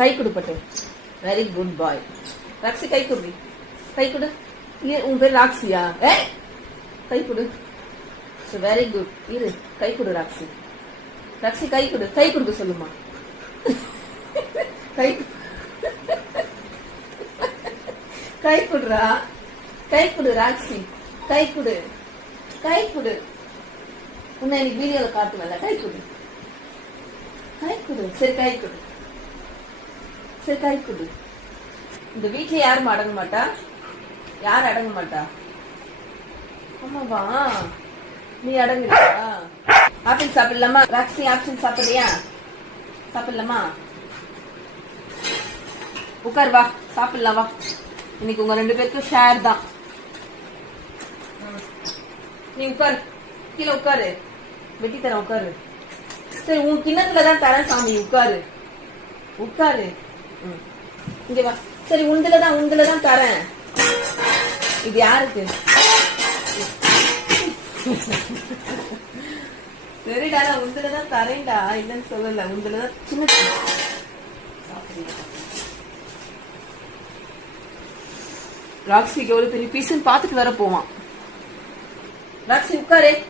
கை கொடு பட்டு. Very good பாய். Roxy கை கொடு. கை கொடு. உன் பேர் ராக்ஸியா? கை கொடு. Very good. இரு கை கொடு ராக்ஸி. ராக்ஸி கை கொடு. கை கொடுக்க சொல்லுமா. கை கை கொடுறா. கை கொடு ராக்ஸி. கை கொடு. கை கொடு. உன்னை எனக்கு வீடியோல காட்டுவல. கை கொடு. கை கொடு. சரி கை கொடு. சரி கை கொடு. இந்த வீட்டுல யாரும் அடங்க மாட்டா? யாரும் அடங்க மாட்டா? ஆமாவா? நீ அடங்குறியா? ஆப்பிள் சாப்பிடலாமா? ராக்ஸி ஆப்பிள் சாப்பிடுறியா? சாப்பிடலாமா? உட்கார் வா, சாப்பிடலாம் வா. இன்னைக்கு உங்க 2 பேருக்கும் ஷேர் தான். நீ உட்காரு, கீழே உட்காரு. வெட்டி தரேன் உட்காரு. சரி உன் கிண்ணத்துலதான் தரேன் சாமி. உட்காரு உட்காரு. இங்க வா. சரி உண்டுலதான் தரேன். இது யாருக்கு? சரிடா நான் உண்டுலதான் தரேன்டா, இல்லன்னு சொல்லல. உண்டுலதான் சின்ன ராக்ஸிக்கு எவ்வளவு பெரிய பீஸ்ன்னு பாத்துட்டு வர போவான். ராக்ஸி உட்காரு.